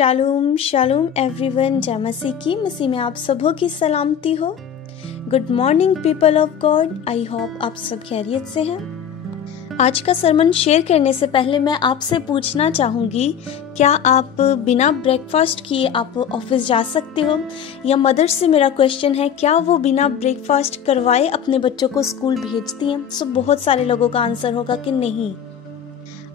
शालूम शालूम everyone, जय मसीह की। मसीह में आप सबों की सलामती हो। Good morning people of God, I hope आप सब खैरियत से हैं। आज का सरमन शेयर करने से पहले मैं आपसे पूछना चाहूँगी, क्या आप बिना ब्रेकफास्ट किए आप ऑफिस जा सकते हो? या मदर से मेरा क्वेश्चन है, क्या वो बिना ब्रेकफास्ट करवाए अपने बच्चों को स्कूल भेजती हैं? सो बहुत सारे लोगों का आंसर होगा कि नहीं।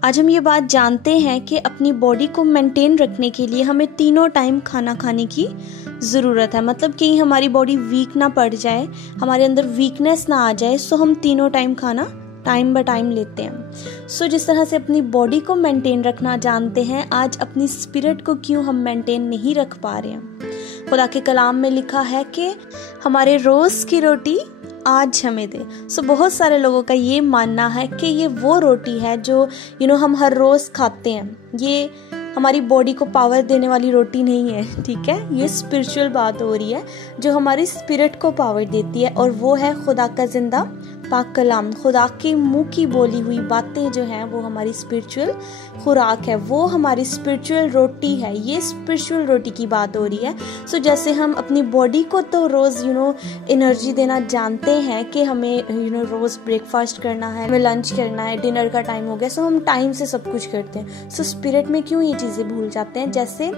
आज हम ये बात जानते हैं कि अपनी बॉडी को मेंटेन रखने के लिए हमें तीनों टाइम खाना खाने की ज़रूरत है। मतलब कि हमारी बॉडी वीक ना पड़ जाए, हमारे अंदर वीकनेस ना आ जाए, सो हम तीनों टाइम खाना टाइम बाय टाइम लेते हैं। सो जिस तरह से अपनी बॉडी को मेंटेन रखना जानते हैं, आज अपनी स्पिरिट को क्यों हम मेंटेन नहीं रख पा रहे हैं? खुदा के कलाम में लिखा है कि हमारे रोज़ की रोटी आज हमें दे। सो बहुत सारे लोगों का ये मानना है कि ये वो रोटी है जो हम हर रोज़ खाते हैं। ये हमारी बॉडी को पावर देने वाली रोटी नहीं है, ठीक है। ये स्पिरिचुअल बात हो रही है जो हमारी स्पिरिट को पावर देती है, और वो है खुदा का जिंदा पाक कलाम। खुदा के मुंह की बोली हुई बातें जो हैं वो हमारी स्पिरिचुअल खुराक है, वो हमारी स्पिरिचुअल रोटी है। ये स्पिरिचुअल रोटी की बात हो रही है। सो जैसे हम अपनी बॉडी को तो रोज़ एनर्जी देना जानते हैं कि हमें रोज़ ब्रेकफास्ट करना है, हमें लंच करना है, डिनर का टाइम हो गया, सो हम टाइम से सब कुछ करते हैं। सो स्पिरिट में क्यों ये चीज़ें भूल जाते हैं? जैसे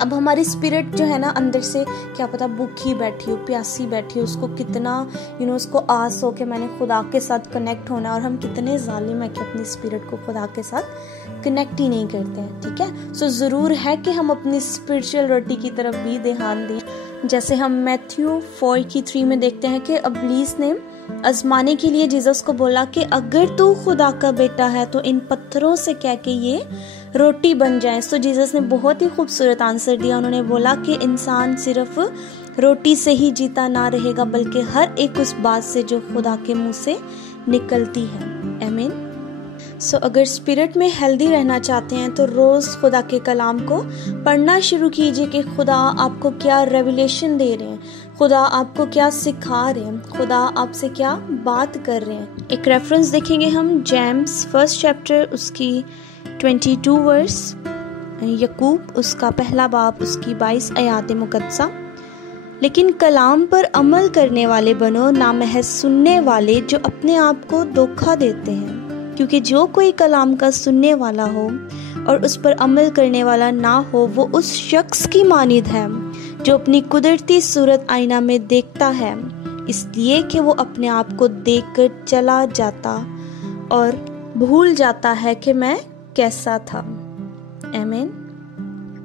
अब हमारी स्पिरिट जो है ना, अंदर से क्या पता भूखी बैठी हो, प्यासी बैठी हो, उसको कितना उसको आस हो कि मैंने खुदा के साथ कनेक्ट होना, और हम कितने जालिम है कि अपनी स्पिरिट को खुदा के साथ कनेक्ट ही नहीं करते हैं, ठीक है। सो ज़रूर है कि हम अपनी स्पिरिचुअल रोटी की तरफ भी ध्यान दें। जैसे हम मैथ्यू 4:3 में देखते हैं कि इब्लीस ने आजमाने के लिए जीसस को बोला कि अगर तू खुदा का बेटा है तो इन पत्थरों से कह के ये रोटी बन जाए। तो जीसस ने बहुत ही खूबसूरत आंसर दिया। उन्होंने बोला कि इंसान सिर्फ रोटी से ही जीता ना रहेगा, बल्कि हर एक उस बात से जो खुदा के मुंह से निकलती है। आमीन। सो अगर स्पिरिट में हेल्दी रहना चाहते हैं तो रोज़ खुदा के कलाम को पढ़ना शुरू कीजिए कि खुदा आपको क्या रेवलेशन दे रहे हैं, खुदा आपको क्या सिखा रहे हैं, खुदा आपसे क्या बात कर रहे हैं। एक रेफरेंस देखेंगे हम, जेम्स 1 चैप्टर उसकी 22 वर्स, यकूब उसका 1 बाब उसकी 22 आयात मुकद्दसा। लेकिन कलाम पर अमल करने वाले बनो, ना महज सुनने वाले जो अपने आप को धोखा देते हैं। क्योंकि जो कोई कलाम का सुनने वाला हो और उस पर अमल करने वाला ना हो, वो उस शख्स की मानिद है जो अपनी कुदरती सूरत आईना में देखता है, इसलिए कि वो अपने आप को देखकर चला जाता और भूल जाता है कि मैं कैसा था। आमीन।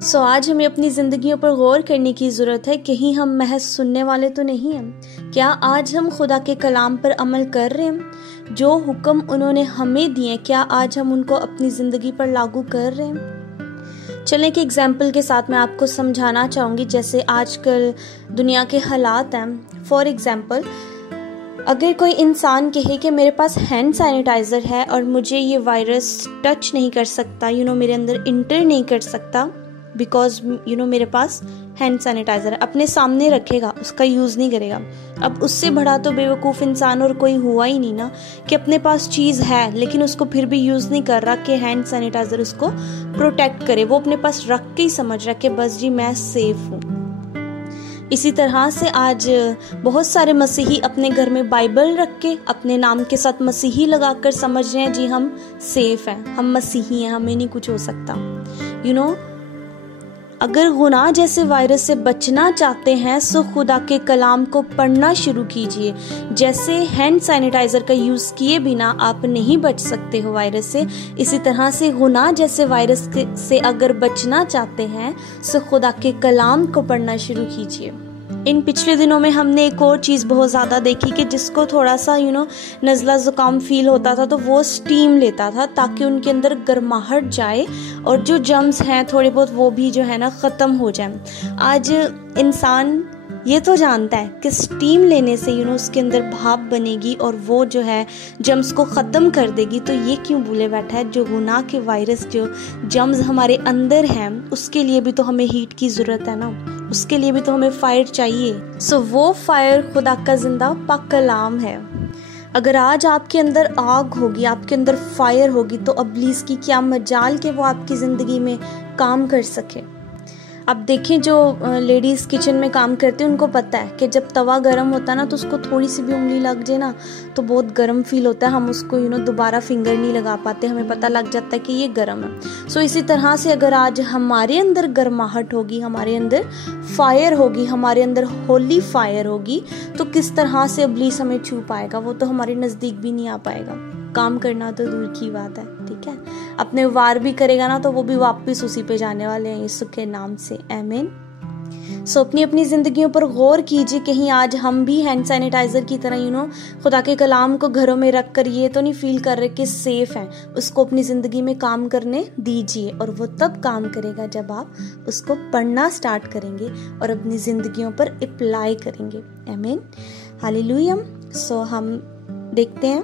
सो आज हमें अपनी जिंदगियों पर गौर करने की ज़रूरत है। कहीं हम महज सुनने वाले तो नहीं हैं? क्या आज हम खुदा के कलाम पर अमल कर रहे हैं? जो हुक्म उन्होंने हमें दिए, क्या आज हम उनको अपनी ज़िंदगी पर लागू कर रहे हैं? चलें कि एग्जाम्पल के साथ मैं आपको समझाना चाहूँगी। जैसे आजकल दुनिया के हालात हैं। फॉर एग्जाम्पल, अगर कोई इंसान कहे कि मेरे पास हैंड सैनिटाइज़र है और मुझे ये वायरस टच नहीं कर सकता, मेरे अंदर इंटर नहीं कर सकता, बिकॉज मेरे पास हैंड सैनिटाइज़र है, अपने सामने रखेगा, उसका यूज़ नहीं करेगा। अब उससे बड़ा तो बेवकूफ़ इंसान और कोई हुआ ही नहीं ना, कि अपने पास चीज़ है लेकिन उसको फिर भी यूज़ नहीं कर रहा कि हैंड सैनिटाइज़र उसको प्रोटेक्ट करे। वो अपने पास रख के ही समझ रहा कि बस जी मैं सेफ हूँ। इसी तरह से आज बहुत सारे मसीही अपने घर में बाइबल रख के अपने नाम के साथ मसीही लगाकर समझ रहे हैं जी हम सेफ हैं, हम मसीही हैं, हमें नहीं कुछ हो सकता। अगर गुनाह जैसे वायरस से बचना चाहते हैं तो खुदा के कलाम को पढ़ना शुरू कीजिए। जैसे हैंड सैनिटाइज़र का यूज़ किए बिना आप नहीं बच सकते हो वायरस से, इसी तरह से गुनाह जैसे वायरस से अगर बचना चाहते हैं तो खुदा के कलाम को पढ़ना शुरू कीजिए। इन पिछले दिनों में हमने एक और चीज़ बहुत ज़्यादा देखी कि जिसको थोड़ा सा नज़ला ज़ुकाम फील होता था तो वो स्टीम लेता था ताकि उनके अंदर गर्माहट जाए और जो जम्स हैं थोड़े बहुत वो भी जो है ना ख़त्म हो जाए। आज इंसान ये तो जानता है कि स्टीम लेने से उसके अंदर भाप बनेगी और वो जो है जम्स को ख़त्म कर देगी, तो ये क्यों भूले बैठा है जो गुनाह के वायरस जो जम्स हमारे अंदर हैं उसके लिए भी तो हमें हीट की ज़रूरत है ना, उसके लिए भी तो हमें फायर चाहिए। सो वो फायर खुदा का जिंदा पाक कलाम है। अगर आज आपके अंदर आग होगी, आपके अंदर फायर होगी, तो इब्लीस की क्या मजाल कि वो आपकी ज़िंदगी में काम कर सके। अब देखें जो लेडीज़ किचन में काम करती हैं उनको पता है कि जब तवा गर्म होता है ना तो उसको थोड़ी सी भी उंगली लग जाए ना तो बहुत गर्म फील होता है, हम उसको दोबारा फिंगर नहीं लगा पाते, हमें पता लग जाता है कि ये गर्म है। सो इसी तरह से अगर आज हमारे अंदर गर्माहट होगी, हमारे अंदर फायर होगी, हमारे अंदर होली फायर होगी, तो किस तरह से इब्लीस हमें छू पाएगा? वो तो हमारे नज़दीक भी नहीं आ पाएगा, काम करना तो दूर की बात है। ठीक है, अपने वार भी करेगा ना तो वो भी वापस उसी पे जाने वाले हैं यीशु के नाम से, आमीन। सो अपनी अपनी जिंदगियों पर गौर कीजिए, कहीं आज हम भी हैंड सैनिटाइजर की तरह खुदा के कलाम को घरों में रख कर ये तो नहीं फील कर रहे कि सेफ है, उसको अपनी जिंदगी में काम करने दीजिए। और वो तब काम करेगा जब आप उसको पढ़ना स्टार्ट करेंगे और अपनी जिंदगियों पर अप्लाई करेंगे, आमीन, हालेलुया। सो हम देखते हैं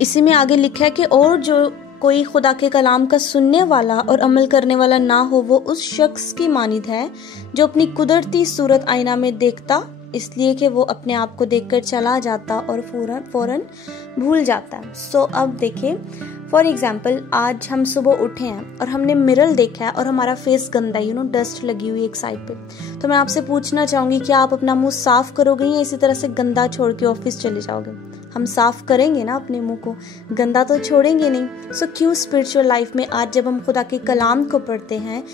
इसी में आगे लिखा है कि और जो कोई खुदा के कलाम का सुनने वाला और अमल करने वाला ना हो वो उस शख्स की मानिद है जो अपनी कुदरती सूरत आईना में देखता इसलिए कि वो अपने आप को देखकर चला जाता और फौरन भूल जाता है। सो अब देखें, फॉर एग्जाम्पल आज हम सुबह उठे हैं और हमने मिरर देखा है और हमारा फेस गंदा है, डस्ट लगी हुई एक साइड पे, तो मैं आपसे पूछना चाहूंगी कि आप अपना मुंह साफ करोगे या इसी तरह से गंदा छोड़ के ऑफिस चले जाओगे? हम साफ करेंगे ना अपने मुंह को, गंदा तो छोड़ेंगे नहीं। सो क्यों स्पिरिचुअल लाइफ में आज जब हम खुदा के कलाम को पढ़ते हैं,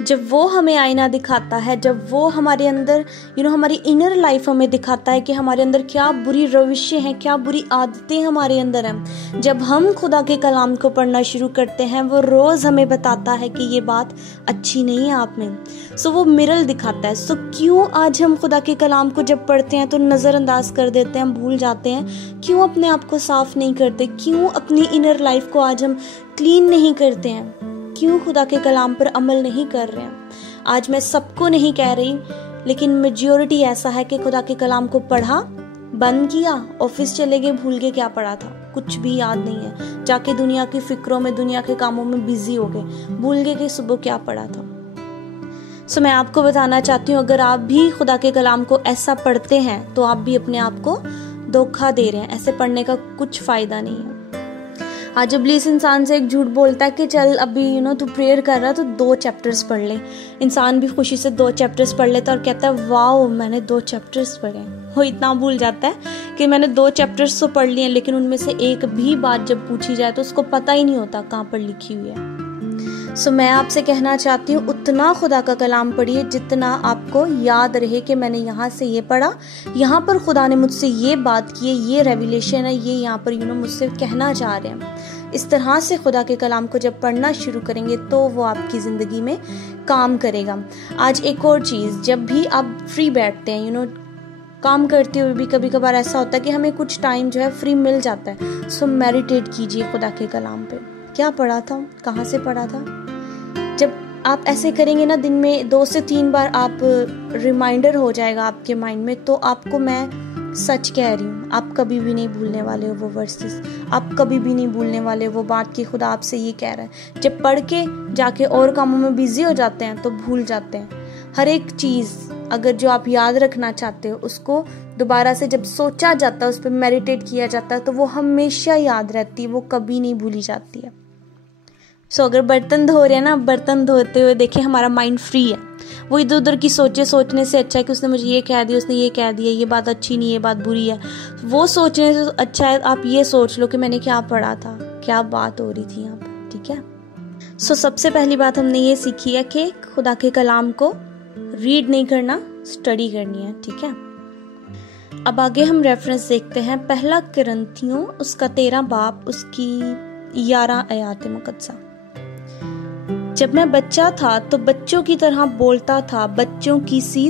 जब वो हमें आईना दिखाता है, जब वो हमारे अंदर हमारी इनर लाइफ हमें दिखाता है कि हमारे अंदर क्या बुरी रविशें हैं, क्या बुरी आदतें हमारे अंदर हैं, जब हम खुदा के कलाम को पढ़ना शुरू करते हैं वो रोज़ हमें बताता है कि ये बात अच्छी नहीं है आप में। सो वो मिरर दिखाता है। सो क्यों आज हम खुदा के कलाम को जब पढ़ते हैं तो नज़रअंदाज कर देते हैं, हम भूल जाते हैं? क्यों अपने आप को साफ नहीं करते? क्यों अपनी इनर लाइफ को आज हम क्लीन नहीं करते हैं? क्यों खुदा के कलाम पर अमल नहीं कर रहे हैं? आज मैं सबको नहीं कह रही, लेकिन मेजॉरिटी ऐसा है कि खुदा के कलाम को पढ़ा, बंद किया, ऑफिस चले गए, भूल गए क्या पढ़ा था, कुछ भी याद नहीं है, जाके दुनिया की फिक्रों में, दुनिया के कामों में बिजी हो गए, भूल गए कि सुबह क्या पढ़ा था। सो मैं आपको बताना चाहती हूँ, अगर आप भी खुदा के कलाम को ऐसा पढ़ते हैं तो आप भी अपने आप को धोखा दे रहे हैं। ऐसे पढ़ने का कुछ फायदा नहीं है। आज इब्लीस इंसान से एक झूठ बोलता है कि चल अभी तू प्रेयर कर रहा है तो 2 चैप्टर्स पढ़ ले। इंसान भी खुशी से 2 चैप्टर्स पढ़ लेता है और कहता है वाओ मैंने 2 चैप्टर्स पढ़े। वो इतना भूल जाता है कि मैंने 2 चैप्टर्स तो पढ़ लिए, लेकिन उनमें से एक भी बात जब पूछी जाए तो उसको पता ही नहीं होता कहाँ पर लिखी हुई है। सो मैं आपसे कहना चाहती हूँ उतना खुदा का कलाम पढ़िए जितना आपको याद रहे कि मैंने यहाँ से ये पढ़ा, यहाँ पर खुदा ने मुझसे ये बात की है, ये रेवलेशन है, ये यहाँ पर मुझसे कहना चाह रहे हैं। इस तरह से खुदा के कलाम को जब पढ़ना शुरू करेंगे तो वो आपकी ज़िंदगी में काम करेगा। आज एक और चीज़, जब भी आप फ्री बैठते हैं काम करते हुए भी कभी कभार ऐसा होता है कि हमें कुछ टाइम जो है फ्री मिल जाता है। सो मेडिटेट कीजिए खुदा के कलाम पे, क्या पढ़ा था, कहाँ से पढ़ा था। जब आप ऐसे करेंगे ना, दिन में 2 से 3 बार आप रिमाइंडर हो जाएगा आपके माइंड में, तो आपको मैं सच कह रही हूँ, आप कभी भी नहीं भूलने वाले हो वो वर्सेस, आप कभी भी नहीं भूलने वाले वो बात कि खुदा आपसे ये कह रहा है। जब पढ़ के जाके और कामों में बिजी हो जाते हैं तो भूल जाते हैं। हर एक चीज़ अगर जो आप याद रखना चाहते हो उसको दोबारा से जब सोचा जाता है, उस पर मेडिटेट किया जाता है, तो वो हमेशा याद रहती है, वो कभी नहीं भूली जाती है। सो अगर बर्तन धो रहे हैं ना, बर्तन धोते हुए देखिए हमारा माइंड फ्री है, वो इधर उधर की सोचने से अच्छा है कि उसने मुझे ये कह दिया, उसने ये कह दिया, ये बात अच्छी नहीं, ये बात बुरी है, वो सोचने से अच्छा है आप ये सोच लो कि मैंने क्या पढ़ा था, क्या बात हो रही थी यहाँ पर। ठीक है, सो सबसे पहली बात हमने ये सीखी है कि खुदा के कलाम को रीड नहीं करना, स्टडी करनी है। ठीक है, अब आगे हम रेफरेंस देखते हैं, 1 कुरिन्थियों उसका 13 बाब उसकी 11 आयत मुकद्दसा। जब मैं बच्चा था तो बच्चों की तरह बोलता था, बच्चों की सी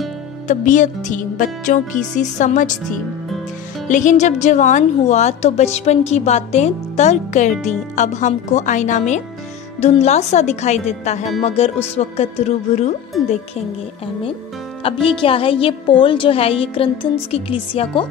तबीयत थी, बच्चों की सी समझ थी, लेकिन जब जवान हुआ तो बचपन की बातें तर्क कर दी। अब हमको आईना में धुंधला सा दिखाई देता है, मगर उस वक्त रूबरू देखेंगे। आमीन। अब ये क्या है, ये पॉल जो है ये कुरिन्थियंस की कलीसिया को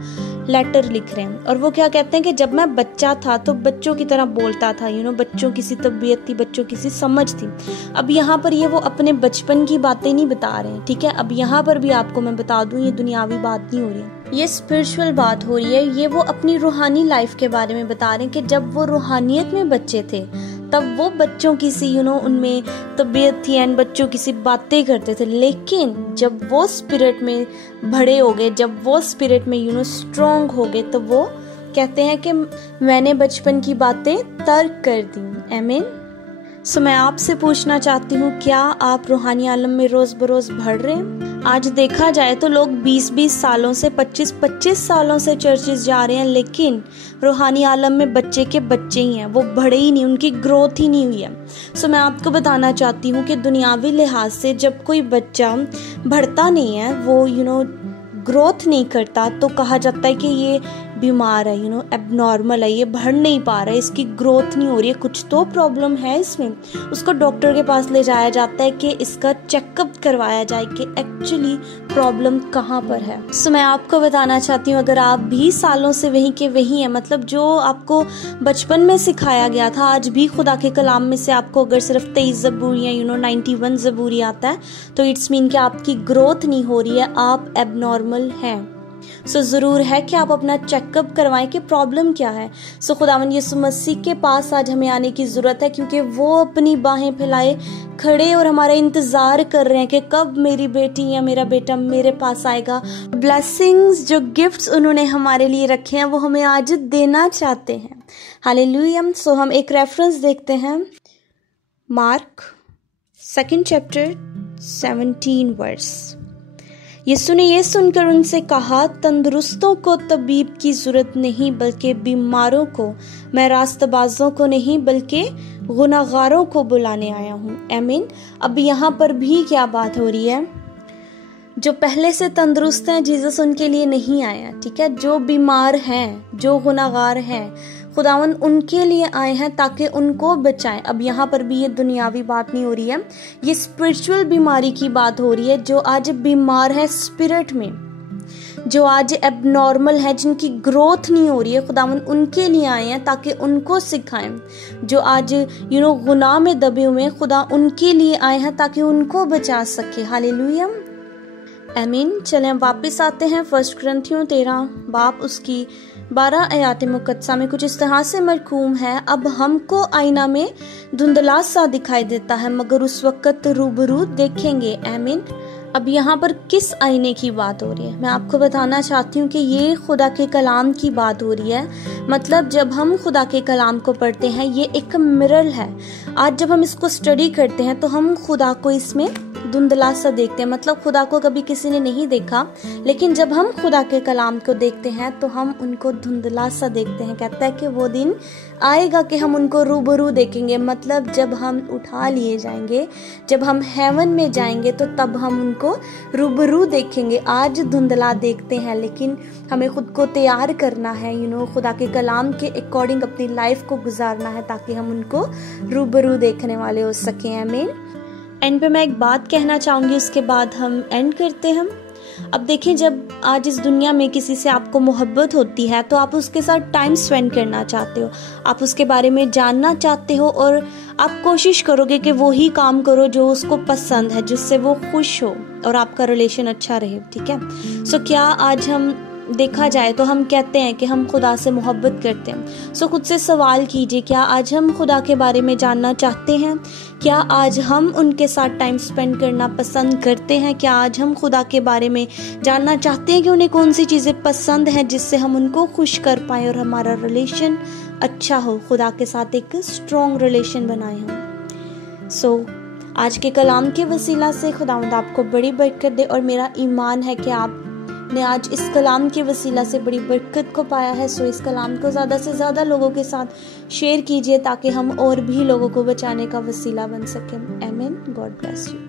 लेटर लिख रहे हैं और वो क्या कहते हैं कि जब मैं बच्चा था तो बच्चों की तरह बोलता था, बच्चों की सी तबीयत थी, बच्चों की सी समझ थी। अब यहाँ पर ये वो अपने बचपन की बातें नहीं बता रहे हैं। ठीक है, अब यहाँ पर भी आपको मैं बता दूं, ये दुनियावी बात नहीं हो रही है, ये स्पिरिचुअल बात हो रही है। ये वो अपनी रूहानी लाइफ के बारे में बता रहे हैं कि जब वो रूहानियत में बच्चे थे तब वो बच्चों की सी उनमें तबीयत थी एंड बच्चों की सी बातें करते थे। लेकिन जब वो स्पिरिट में बड़े हो गए, जब वो स्पिरिट में स्ट्रॉन्ग हो गए, तो वो कहते हैं कि मैंने बचपन की बातें तर्क कर दी। आमीन। सो मैं आपसे पूछना चाहती हूँ, क्या आप रूहानी आलम में रोज बरोज बढ़ रहे हैं? आज देखा जाए तो लोग 20-20 सालों से 25-25 सालों से चर्चेस जा रहे हैं, लेकिन रूहानी आलम में बच्चे के बच्चे ही हैं, वो बढ़े ही नहीं, उनकी ग्रोथ ही नहीं हुई है। सो मैं आपको बताना चाहती हूँ कि दुनियावी लिहाज से जब कोई बच्चा बढ़ता नहीं है, वो ग्रोथ नहीं करता, तो कहा जाता है कि ये बीमार है, एबनॉर्मल है, ये बढ़ नहीं पा रहा है, इसकी ग्रोथ नहीं हो रही है, कुछ तो प्रॉब्लम है इसमें। उसको डॉक्टर के पास ले जाया जाता है कि इसका चेकअप करवाया जाए कि एक्चुअली प्रॉब्लम कहाँ पर है। सो मैं आपको बताना चाहती हूँ, अगर आप भी सालों से वहीं के वहीं हैं, मतलब जो आपको बचपन में सिखाया गया था, आज भी खुदा के कलाम में से आपको अगर सिर्फ 23 ज़बूर या 91 ज़बूरी आता है, तो इट्स मीन कि आपकी ग्रोथ नहीं हो रही है, आप एबनॉर्मल हैं। सो ज़रूर है कि आप अपना चेकअप करवाएं कि प्रॉब्लम क्या है। सो खुदावंद यीशु मसीह के पास आज हमें आने की ज़रूरत है, क्योंकि वो अपनी बाहें फैलाए खड़े और हमारा इंतज़ार कर रहे हैं कि कब मेरी बेटी या मेरा बेटा मेरे पास आएगा। ब्लेसिंग्स, जो गिफ्ट्स उन्होंने हमारे लिए रखे हैं, वो हमें आज देना चाहते हैं। हालेलुया। सो हम एक रेफरेंस देखते हैं, मार्क 2 चैप्टर 17 वर्स। यीशु ने ये सुनकर उनसे कहा, तंदुरुस्तों को तबीब की जरूरत नहीं, बल्कि बीमारों को। मैं रास्तबाजों को नहीं, बल्कि गुनाहगारों को बुलाने आया हूँ। आमीन। अब यहाँ पर भी क्या बात हो रही है? जो पहले से तंदुरुस्त हैं, जीसस उनके लिए नहीं आया, ठीक है। जो बीमार हैं, जो गुनाहगार हैं, खुदावन उनके लिए आए हैं ताकि उनको बचाएं। अब यहाँ पर भी ये दुनियावी बात नहीं हो रही है, ये स्पिरिचुअल बीमारी की बात हो रही है। जो आज बीमार है स्पिरिट में, जो आज एबनॉर्मल है, जिनकी ग्रोथ नहीं हो रही है, खुदावन उनके लिए आए हैं ताकि उनको सिखाएं। जो आज गुनाह में दबे हुए हैं, खुदा उनके लिए आए हैं ताकि उनको बचा सके। हालेलुया। आमीन। चलें हम वापस आते हैं 1 कुरिन्थियों 13 बाब उसकी 12 आयात मुकद्दसा में कुछ इस तरह से मरकूम है, अब हमको आईना में धुंधला सा दिखाई देता है, मगर उस वक्त रूबरू देखेंगे। आमीन। अब यहाँ पर किस आईने की बात हो रही है? मैं आपको बताना चाहती हूँ कि ये खुदा के कलाम की बात हो रही है। मतलब जब हम खुदा के कलाम को पढ़ते हैं, ये एक मिरर है। आज जब हम इसको स्टडी करते हैं तो हम खुदा को इसमें धुंधला सा देखते हैं। मतलब खुदा को कभी किसी ने नहीं देखा, लेकिन जब हम खुदा के कलाम को देखते हैं तो हम उनको धुंधला सा देखते हैं। कहता है कि वो दिन आएगा कि हम उनको रूबरू देखेंगे। मतलब जब हम उठा लिए जाएंगे, जब हम हेवन में जाएंगे, तो तब हम उनको रूबरू देखेंगे। आज धुंधला देखते हैं, लेकिन हमें खुद को तैयार करना है, खुदा के कलाम के अकॉर्डिंग अपनी लाइफ को गुजारना है, ताकि हम उनको रूबरू देखने वाले हो सकें। आमीन। एंड पे मैं एक बात कहना चाहूँगी, उसके बाद हम एंड करते हैं। अब देखिए, जब आज इस दुनिया में किसी से आपको मोहब्बत होती है, तो आप उसके साथ टाइम स्पेंड करना चाहते हो, आप उसके बारे में जानना चाहते हो, और आप कोशिश करोगे कि वो ही काम करो जो उसको पसंद है, जिससे वो खुश हो और आपका रिलेशन अच्छा रहे। ठीक है। सो क्या आज हम देखा जाए तो हम कहते हैं कि हम खुदा से मोहब्बत करते हैं। सो खुद से सवाल कीजिए, क्या आज हम खुदा के बारे में जानना चाहते हैं? क्या आज हम उनके साथ टाइम स्पेंड करना पसंद करते हैं? क्या आज हम खुदा के बारे में जानना चाहते हैं कि उन्हें कौन सी चीज़ें पसंद हैं, जिससे हम उनको खुश कर पाएँ और हमारा रिलेशन अच्छा हो, खुदा के साथ एक स्ट्रॉन्ग रिलेशन बनाए हम। सो आज के कलाम के वसीला से खुदावंद आपको बड़ी बरकत दे, और मेरा ईमान है कि आप ने आज इस कलाम के वसीला से बड़ी बरकत को पाया है। सो इस कलाम को ज़्यादा से ज़्यादा लोगों के साथ शेयर कीजिए, ताकि हम और भी लोगों को बचाने का वसीला बन सकें। आमीन। God bless you.